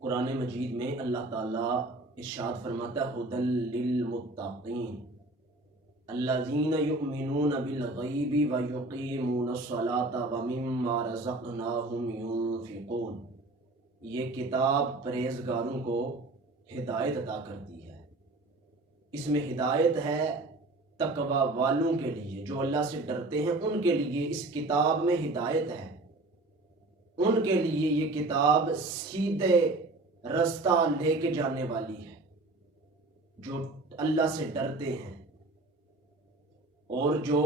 قرآن مجید میں اللہ تعالیٰ ارشاد فرماتا ہے ھدی للمتقین الذین یؤمنون بالغیب ویقیمون الصلاۃ ومما رزقناہم ینفقون۔ یہ کتاب پرہیزگاروں کو ہدایت عطا کرتی ہے۔ اس میں ہدایت ہے تقوی والوں کے لیے، جو اللہ سے ڈرتے ہیں ان کے لیے اس کتاب میں ہدایت ہے۔ ان کے لیے یہ کتاب سیدھے رستہ لے کے جانے والی ہے، جو اللہ سے ڈرتے ہیں اور جو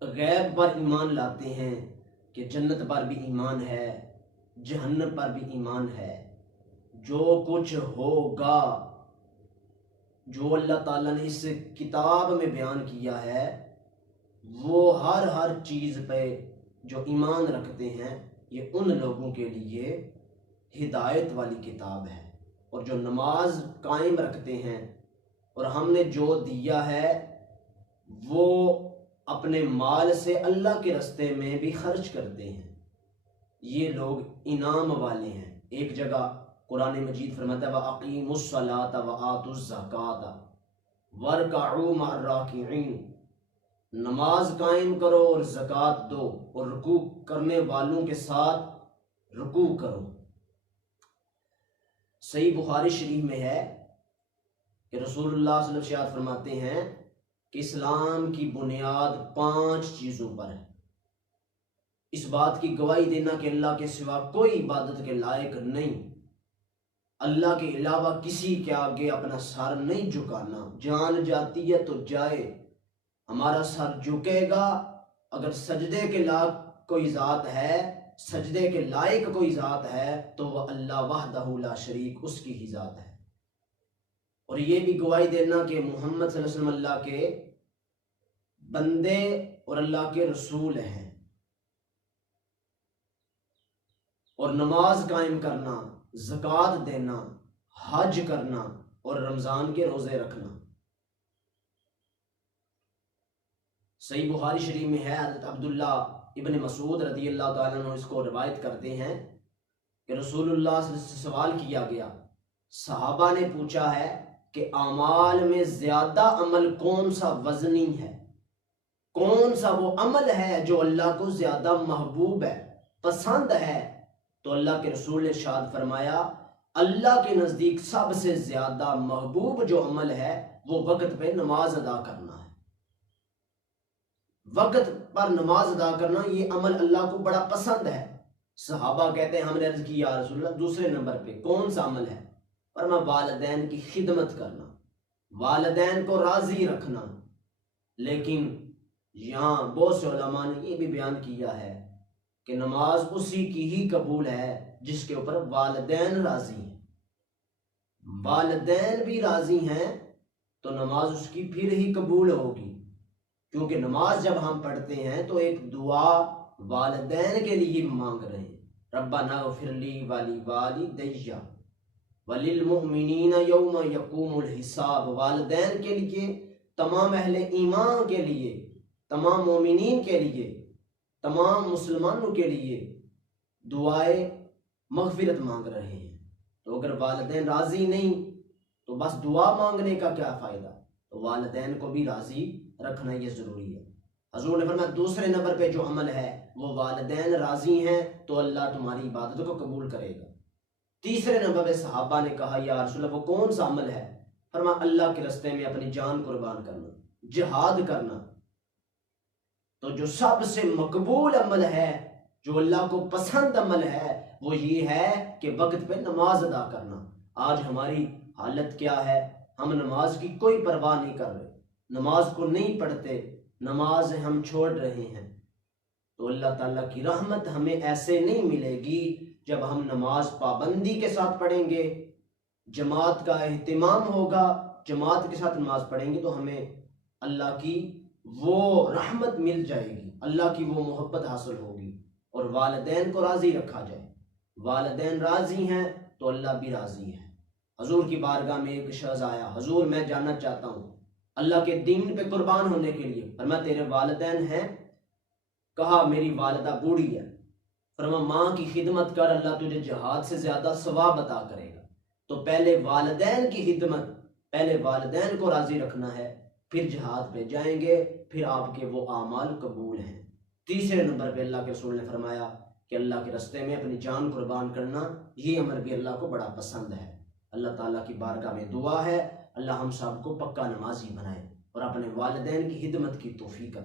غیب پر ایمان لاتے ہیں کہ جنت پر بھی ایمان ہے، جہنم پر بھی ایمان ہے، جو کچھ ہوگا جو اللہ تعالیٰ نے اس کتاب میں بیان کیا ہے وہ ہر چیز پہ جو ایمان رکھتے ہیں، یہ ان لوگوں کے لیے ہدایت والی کتاب ہے۔ اور جو نماز قائم رکھتے ہیں اور ہم نے جو دیا ہے وہ اپنے مال سے اللہ کے راستے میں بھی خرچ کرتے ہیں، یہ لوگ انعام والے ہیں۔ ایک جگہ قرآن مجید فرماتا ہے وَأَقِيمُوا الصَّلَاةَ وَآتُوا الزَّكَاةَ وَارْكَعُوا مَعَ الرَّاكِعِينَ، نماز قائم کرو اور زکوٰۃ دو اور رکوع کرنے والوں کے ساتھ رکوع کرو۔ صحیح بخاری شریف میں ہے کہ رسول اللہ صلی اللہ علیہ وسلم فرماتے ہیں کہ اسلام کی بنیاد 5 چیزوں پر ہے۔ اس بات کی گواہی دینا کہ اللہ کے سوا کوئی عبادت کے لائق نہیں، اللہ کے علاوہ کسی کے آگے اپنا سر نہیں جھکانا، جان جاتی ہے تو جائے، ہمارا سر جھکے گا اگر سجدے کے لائق کوئی ذات ہے، سجدے کے لائق کوئی ذات ہے تو وہ اللہ وحدہ لا شریک، اس کی ہی ذات ہے۔ اور یہ بھی گواہی دینا کہ محمد صلی اللہ علیہ وسلم اللہ کے بندے اور اللہ کے رسول ہیں۔ اور نماز قائم کرنا، زکوٰۃ دینا، حج کرنا اور رمضان کے روزے رکھنا۔ صحیح بخاری شریف میں ہے، حضرت عبداللہ ابن مسعود رضی اللہ تعالیٰ عنہ اس کو روایت کرتے ہیں کہ رسول اللہ صلی اللہ علیہ وسلم سے سوال کیا گیا، صحابہ نے پوچھا ہے کہ اعمال میں زیادہ عمل کون سا وزنی ہے، کون سا وہ عمل ہے جو اللہ کو زیادہ محبوب ہے، پسند ہے؟ تو اللہ کے رسول نے ارشاد فرمایا اللہ کے نزدیک سب سے زیادہ محبوب جو عمل ہے وہ وقت پہ نماز ادا کرنا ہے۔ وقت پر نماز ادا کرنا یہ عمل اللہ کو بڑا پسند ہے۔ صحابہ کہتے ہیں ہم نے عرض کی یا رسول اللہ دوسرے نمبر پہ کون سا عمل ہے؟ فرمایا والدین کی خدمت کرنا، والدین کو راضی رکھنا۔ لیکن یہاں بہت سے علماء نے یہ بھی بیان کیا ہے کہ نماز اسی کی ہی قبول ہے جس کے اوپر والدین راضی ہیں۔ والدین بھی راضی ہیں تو نماز اس کی پھر ہی قبول ہوگی، کیونکہ نماز جب ہم پڑھتے ہیں تو ایک دعا والدین کے لیے مانگ رہے ہیں، ربنا اغفر لی ولوالدی وللمؤمنین یوم یقوم الحساب۔ والدین کے لیے، تمام اہل ایمان کے لیے، تمام مومنین کے لیے، تمام مسلمانوں کے لیے دعائے مغفرت مانگ رہے ہیں۔ تو اگر والدین راضی نہیں تو بس دعا مانگنے کا کیا فائدہ؟ تو والدین کو بھی راضی رکھنا یہ ضروری ہے۔ حضور نے فرمایا دوسرے نمبر پہ جو عمل ہے وہ والدین راضی ہیں تو اللہ تمہاری عبادت کو قبول کرے گا۔ تیسرے نمبر پہ صحابہ نے کہا یا رسول اللہ وہ کون سا عمل ہے؟ فرمایا اللہ کے راستے میں اپنی جان قربان کرنا، جہاد کرنا۔ تو جو سب سے مقبول عمل ہے، جو اللہ کو پسند عمل ہے، وہ یہ ہے کہ وقت پہ نماز ادا کرنا۔ آج ہماری حالت کیا ہے؟ ہم نماز کی کوئی پرواہ نہیں کر رہے، نماز کو نہیں پڑھتے، نماز ہم چھوڑ رہے ہیں۔ تو اللہ تعالیٰ کی رحمت ہمیں ایسے نہیں ملے گی جب ہم نماز پابندی کے ساتھ پڑھیں گے، جماعت کا اہتمام ہوگا، جماعت کے ساتھ نماز پڑھیں گے تو ہمیں اللہ کی وہ رحمت مل جائے گی، اللہ کی وہ محبت حاصل ہوگی، اور والدین کو راضی رکھا جائے۔ والدین راضی ہیں تو اللہ بھی راضی ہے۔ حضور کی بارگاہ میں ایک شخص آیا، حضور میں جاننا چاہتا ہوں اللہ کے دین پہ قربان ہونے کے لیے۔ فرمایا تیرے والدین ہیں؟ کہا میری والدہ بوڑھی ہے۔ فرما ماں کی خدمت کر، اللہ تجھے جہاد سے زیادہ ثواب عطا کرے گا۔ تو پہلے والدین کی خدمت، پہلے والدین کو راضی رکھنا ہے، پھر جہاد پہ جائیں گے، پھر آپ کے وہ اعمال قبول ہیں۔ تیسرے نمبر پہ اللہ کے رسول نے فرمایا کہ اللہ کے راستے میں اپنی جان قربان کرنا، یہ عمل بھی اللہ کو بڑا پسند ہے۔ اللہ تعالیٰ کی بارگاہ میں دعا ہے اللہ ہم سب کو پکا نمازی بنائے اور اپنے والدین کی خدمت کی توفیق عطا